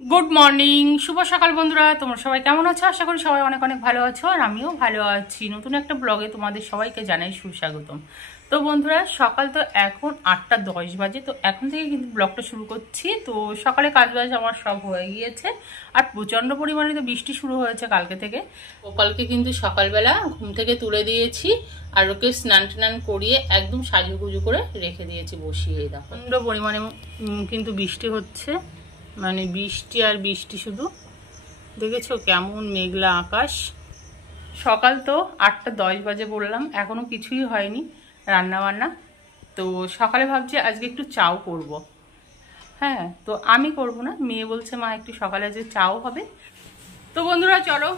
Good morning, শুভ সকাল বন্ধুরা। তোমরা সবাই কেমন আছো? আশা করি সবাই অনেক অনেক ভালো আছো, আর আমিও ভালো আছি। নতুন একটা ব্লগে তোমাদের সবাইকে জানাই সুস্বাগতম। তো বন্ধুরা, সকাল তো এখন 8টা 10 বাজে। তো এখন থেকে কিন্তু ব্লগটা শুরু করছি। তো সকালে কাজবাজ আমার সব হয়ে গিয়েছে, আর প্রচণ্ড পরিমাণে তো বৃষ্টি শুরু হয়েছে কালকে থেকে। গোপালকে কিন্তু সকালবেলা ঘুম থেকে তুলে দিয়েছি, আর ওকে স্নান টান করিয়ে একদম সাজুগুজু করে রেখে দিয়েছি বসিয়ে। দেখো প্রচণ্ড পরিমাণে কিন্তু বৃষ্টি হচ্ছে, মানে বৃষ্টি আর বৃষ্টি। শুধু দেখেছো কেমন মেঘলা আকাশ। সকাল তো 8টা 10 বাজে বললাম, এখনো কিছুই হয়নি রান্না বান্না। তো সকালে ভাবছি আজকে একটু চাও করব। হ্যাঁ, তো আমি করব না, মেয়ে বলছে মা একটু সকালে যে চাও হবে। তো বন্ধুরা চলো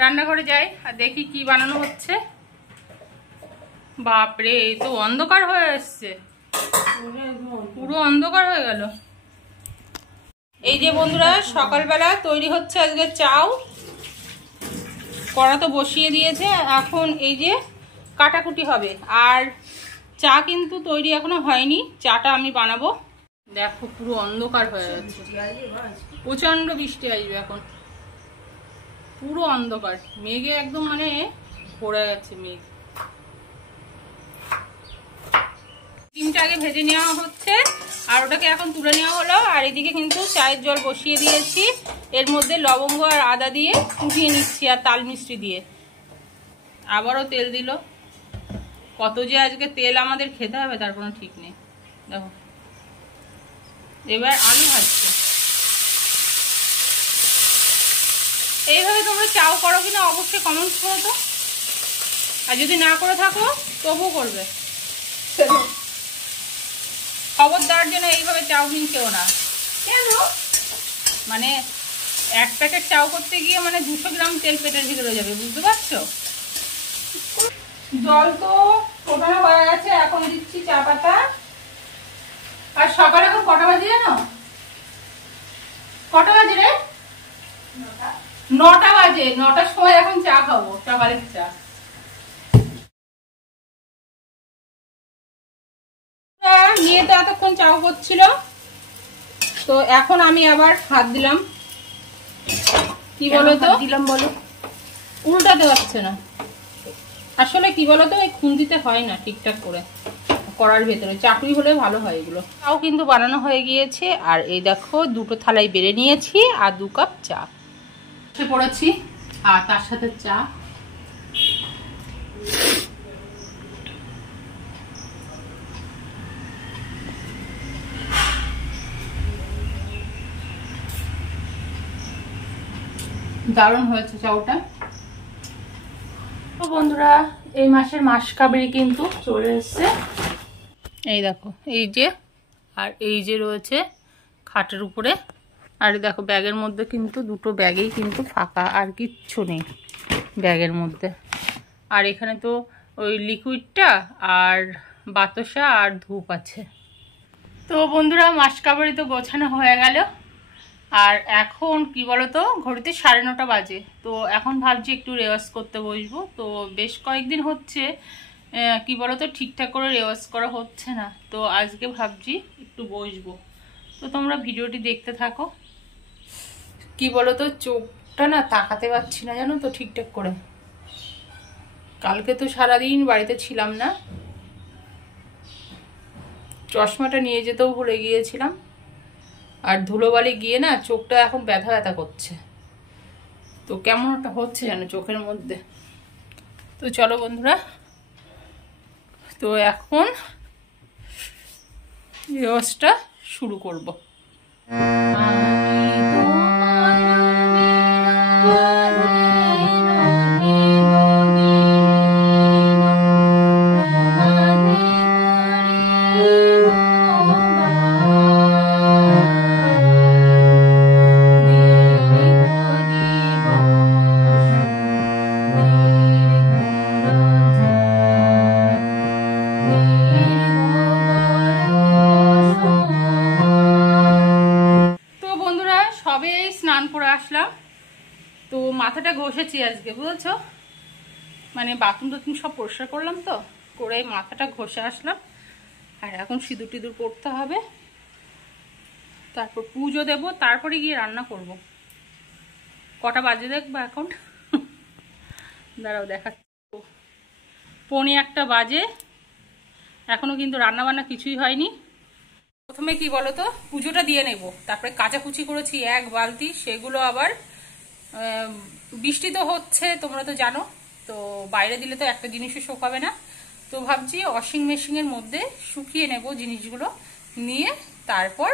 রান্নাঘরে যাই আর দেখি কি বানানো হচ্ছে। বাপরে, এই তো অন্ধকার হয়ে আসছে, পুরো অন্ধকার হয়ে গেল। এই যে বন্ধুরা, সকালবেলা তৈরি হচ্ছে আজকে চাও। কড়া তো বসিয়ে দিয়েছে, এখন এই যে কাটাকুটি হবে। আর চা কিন্তু তৈরি এখনো হয়নি, চাটা আমি বানাবো। দেখো পুরো অন্ধকার হয়ে যাচ্ছে, প্রচন্ড বৃষ্টি আসবে এখন। পুরো অন্ধকার, মেঘে একদম মানে ভরে গেছে মেঘ। ডিমটা আগে ভেজে নেওয়া হচ্ছে, আর ওটাকে এখন তুলে নেওয়া হলো। আর এদিকে কিন্তু চায়ের জল বসিয়ে দিয়েছি, এর মধ্যে লবঙ্গ আর আদা দিয়ে ফুটিয়ে নিচ্ছি, আর তাল মিষ্টি দিয়ে। আবারও তেল দিল। কত যে আজকে তেল আমাদের খেতে হবে তার কোনো ঠিক নেই। দেখো এবার আলু ভাজছে। এইভাবে তোমরা চাও করো কিনা অবশ্যই কমেন্ট করো তো, আর যদি না করে থাকো তবুও করবে। খবরদার যেন এইভাবে চাউমিন খেও না। কেন? মানে এক প্যাকেট চাউ করতে গিয়ে মানে 200 গ্রাম তেল পেটের ভিতরে যাবে, বুঝতে পারছো? জল তো ফোটানো হয়ে গেছে, এখন দিচ্ছি চা পাতা। আর সকালে এখন কটা বাজে জানো? কটা বাজে রে? 9টা বাজে। 9টার সময় এখন চা খাবো, সকালের চা। নিয়ে তো এতক্ষণ চাও করছিল, তো এখন আমি আবার হাত দিলাম। কি বলো তো দিলাম, বলো। উল্টাতে পারছে না আসলে। কি বলতো, এই খুন্তিতে হয় না ঠিকঠাক করে করার ভেতরে। চাটুই হলে ভালো হয় এগুলো। চাও কিন্তু বানানো হয়ে গিয়েছে, আর এই দেখো দুটো থালায় বেড়ে নিয়েছি, আর 2 কাপ চা পড়েছি, আর তার সাথে চা। দারুণ হয়েছে চাউটা। তো বন্ধুরা, এই মাসের মাসকাবারি কিন্তু চলে এসছে। এই দেখো, এই যে, আর এই যে রয়েছে খাটের উপরে। আর দেখো ব্যাগের মধ্যে কিন্তু দুটো ব্যাগেই কিন্তু ফাঁকা, আর কিচ্ছু নেই ব্যাগের মধ্যে। আর এখানে তো ওই লিকুইডটা আর বাতাসা আর ধূপ আছে। তো বন্ধুরা, মাসকাবারি তো গোছানো হয়ে গেল। আর এখন কি বলতো, ঘড়িতে 9:30 বাজে। তো এখন ভাবছি একটু রেওয়াজ করতে বসবো। তো বেশ কয়েকদিন হচ্ছে কি বলতো ঠিকঠাক করে রেওয়াজ করা হচ্ছে না, তো আজকে ভাবছি একটু বসবো। তো তোমরা ভিডিওটি দেখতে থাকো। কি বলতো, চোখটা না তাকাতে পারছি না জানো তো ঠিকঠাক করে। কালকে তো সারাদিন বাড়িতে ছিলাম না, চশমাটা নিয়ে যেতেও ভুলে গিয়েছিলাম। আর ধুলোবালি গিয়ে না চোখটা এখন ব্যথা ব্যথা করছে। তো কেমন একটা হচ্ছে জানো চোখের মধ্যে। তো চলো বন্ধুরা, তো এখন রেওয়াজটা শুরু করব। স্নান করে আসলাম, তো মাথাটা ঘষেছি আজকে, বুঝেছো? মানে বাথরুম টাথরুম সব পরিষ্কার করলাম, তো করে মাথাটা ঘষে আসলাম। আর এখন সিঁদুর টিঁদুর পড়তে হবে। তারপর পুজো দেব, তারপরে গিয়ে রান্না করব। কটা বাজে দেখবো এখন, দাঁড়াও দেখাচ্ছি। 1:45 বাজে, এখনো কিন্তু রান্না বান্না কিছুই হয়নি। প্রথমে কি বলো তো, পুজোটা দিয়ে নেব, তারপরে কাচাকুচি করেছি 1 বালতি, সেগুলো আবার বৃষ্টি তো হচ্ছে তোমরা তো জানো, তো বাইরে দিলে তো একটা জিনিসও শুকাবে না। তো ভাবছি ওয়াশিং মেশিনের মধ্যে শুকিয়ে নেব জিনিসগুলো, নিয়ে তারপর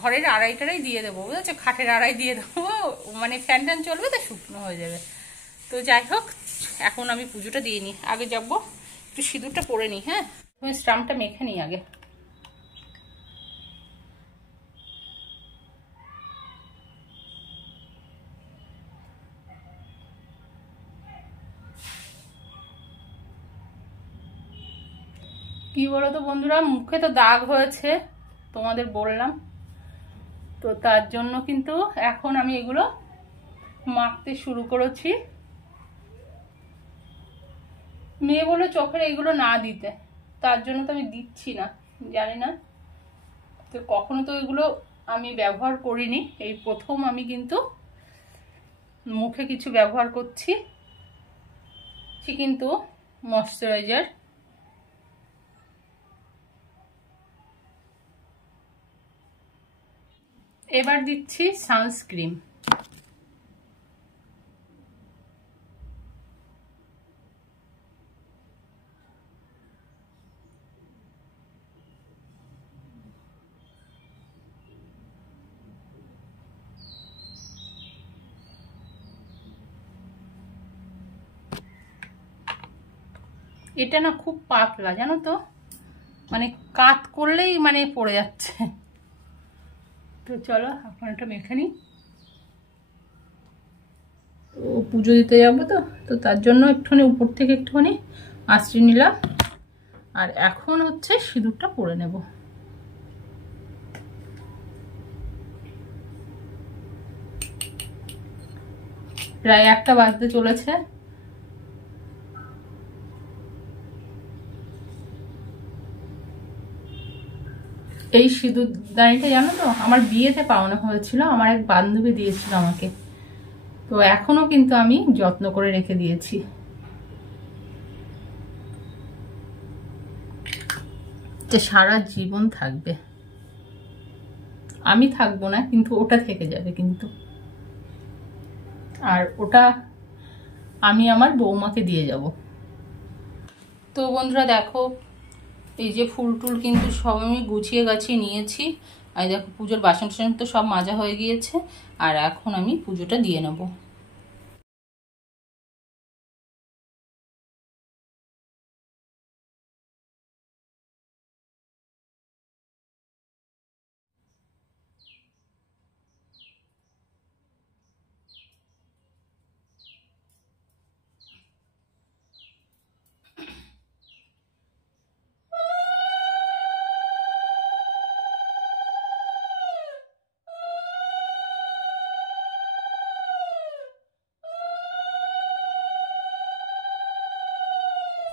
ঘরের আড়াইটারাই দিয়ে দেবো, বুঝেছো, খাটের আড়াই দিয়ে দেবো, মানে ফ্যান ট্যান চলবে তো শুকনো হয়ে যাবে। তো যাই হোক, এখন আমি পুজোটা দিয়ে নিই, আগে যাবো একটু সিঁদুরটা পরে নিই। হ্যাঁ, স্টাম্পটা মেখে নিই আগে। কি বলো তো বন্ধুরা, মুখে তো দাগ হয়েছে, তোমাদের বললাম তো, তার জন্য কিন্তু এখন আমি এগুলো মাখতে শুরু করেছি। মেয়ে বলে চোখের এগুলো না দিতে, তার জন্য তো আমি দিচ্ছি না, জানি না তো, কখনো তো এগুলো আমি ব্যবহার করিনি, এই প্রথম আমি কিন্তু মুখে কিছু ব্যবহার করছি কিন্তু ময়শ্চারাইজার। এবার দিচ্ছি সানস্ক্রিন। এটা না খুব পাতলা জানো তো, মানে কাত করলেই মানে পড়ে যাচ্ছে। তো চলো এখন এটা মেখে নিই, তো পুজো দিতে যাবো তো, তো তার জন্য একটুখানি উপর থেকে একটুখানি আঁচড়ে নিলাম, আর এখন হচ্ছে সিঁদুরটা পরে নেব। প্রায় 1টা বাজতে চলেছে। এই সিঁদুরদানিটা জানো তো, আমার বিয়েতে পাওনা হয়েছিল, আমার এক বান্ধবী দিয়েছিল আমাকে, তো এখনো কিন্তু আমি যত্ন করে রেখে দিয়েছি। যে সারা জীবন থাকবে, আমি থাকবো না কিন্তু ওটা থেকে যাবে কিন্তু, আর ওটা আমি আমার বৌমাকে দিয়ে যাব। তো বন্ধুরা দেখো, এই যে ফুল টুল কিন্তু সব আমি গুছিয়ে গাছিয়ে নিয়েছি, আর দেখো পুজোর বাসন টাসন তো সব মাজা হয়ে গিয়েছে, আর এখন আমি পুজোটা দিয়ে নেব।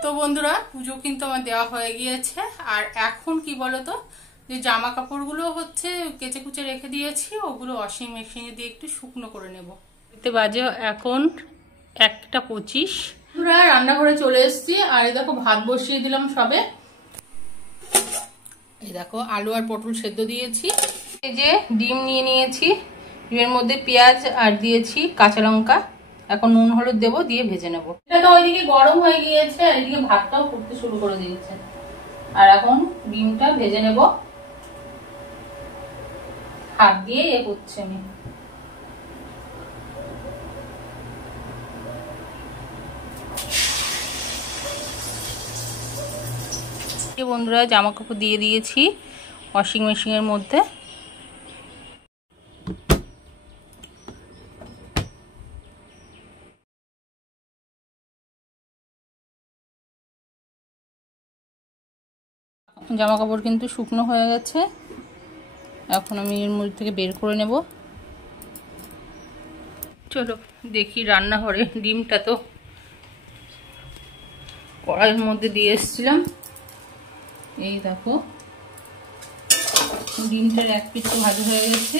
তো বন্ধুরা পুজো কিন্তু আমার দেওয়া হয়ে গিয়েছে, আর এখন কি বলতো, যে জামা কাপড়গুলো হচ্ছে কেচে কুচে রেখে দিয়েছি, ওগুলো ওয়াশিং মেশিনে দিয়ে একটু শুকনো করে নেব। এতে বাজে এখন 1:25। পুরা রান্নাঘরে চলে এসেছি, আর এই দেখো ভাত বসিয়ে দিলাম সবে। এই দেখো আলু আর পটল সেদ্ধ দিয়েছি, এই যে ডিম নিয়ে নিয়েছি, ডিমের মধ্যে পেঁয়াজ আর দিয়েছি কাঁচা লঙ্কা, এখন নুন হলুদ দেবো, দিয়ে ভেজে নেবো। এটা তো ওইদিকে গরম হয়ে গিয়েছে, আর এদিকে ভাতটাও ফুটতে শুরু করে দিয়েছে, আর এখন ডিমটা ভেজে নেব, হাত দিয়ে এ করছে আমি। বন্ধুরা জামা কাপড় দিয়ে দিয়েছি ওয়াশিং মেশিনের মধ্যে। জামা কাপড় কিন্তু শুকনো হয়ে গেছে, এখন আমি এর মধ্যে থেকে বের করে নেব। চলো দেখি রান্নাঘরে, ডিমটা তো কড়াইয়ের মধ্যে দিয়ে এসেছিলাম, এই দেখো ডিমটার এক পিস তো ভাজা হয়ে গেছে,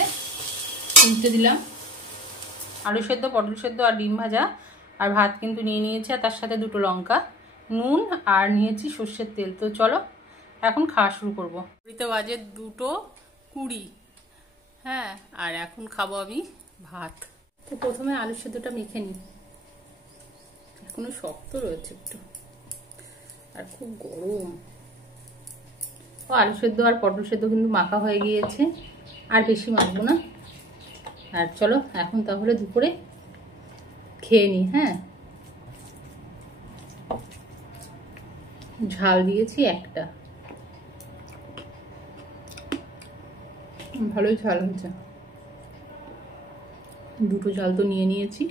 উল্টে দিলাম। আলু সেদ্ধ, পটল সেদ্ধ আর ডিম ভাজা আর ভাত কিন্তু নিয়ে নিয়েছি, আর তার সাথে 2টো লঙ্কা, নুন আর নিয়েছি সর্ষের তেল। তো চলো এখন খাওয়া শুরু করবো। ঘড়িতে বাজে 2:20। হ্যাঁ, আর এখন খাবো আমি ভাত। তো প্রথমে আলু সেদ্ধটা মেখে নিই, এখনো শক্ত রয়েছে একটু, আর খুব গরম। ও আলু সেদ্ধ আর পটল সেদ্ধ কিন্তু মাখা হয়ে গিয়েছে, আর বেশি মাখবো না। আর চলো এখন তাহলে দুপুরে খেয়ে নিই। হ্যাঁ, ঝাল দিয়েছি একটা, ভালোই ঝাল হয়েছে। 2টো ঝাল তো নিয়ে নিয়েছি,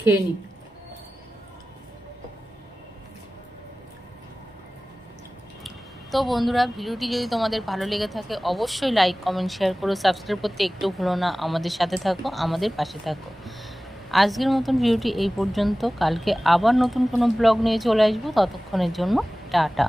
খেয়ে নিই। তো বন্ধুরা, ভিডিওটি যদি তোমাদের ভালো লেগে থাকে অবশ্যই লাইক, কমেন্ট, শেয়ার করো, সাবস্ক্রাইব করতে একটু ভুলো না। আমাদের সাথে থাকো, আমাদের পাশে থাকো। আজকের মতন ভিডিওটি এই পর্যন্ত। কালকে আবার নতুন কোনো ব্লগ নিয়ে চলে আসবো। ততক্ষণের জন্য টাটা।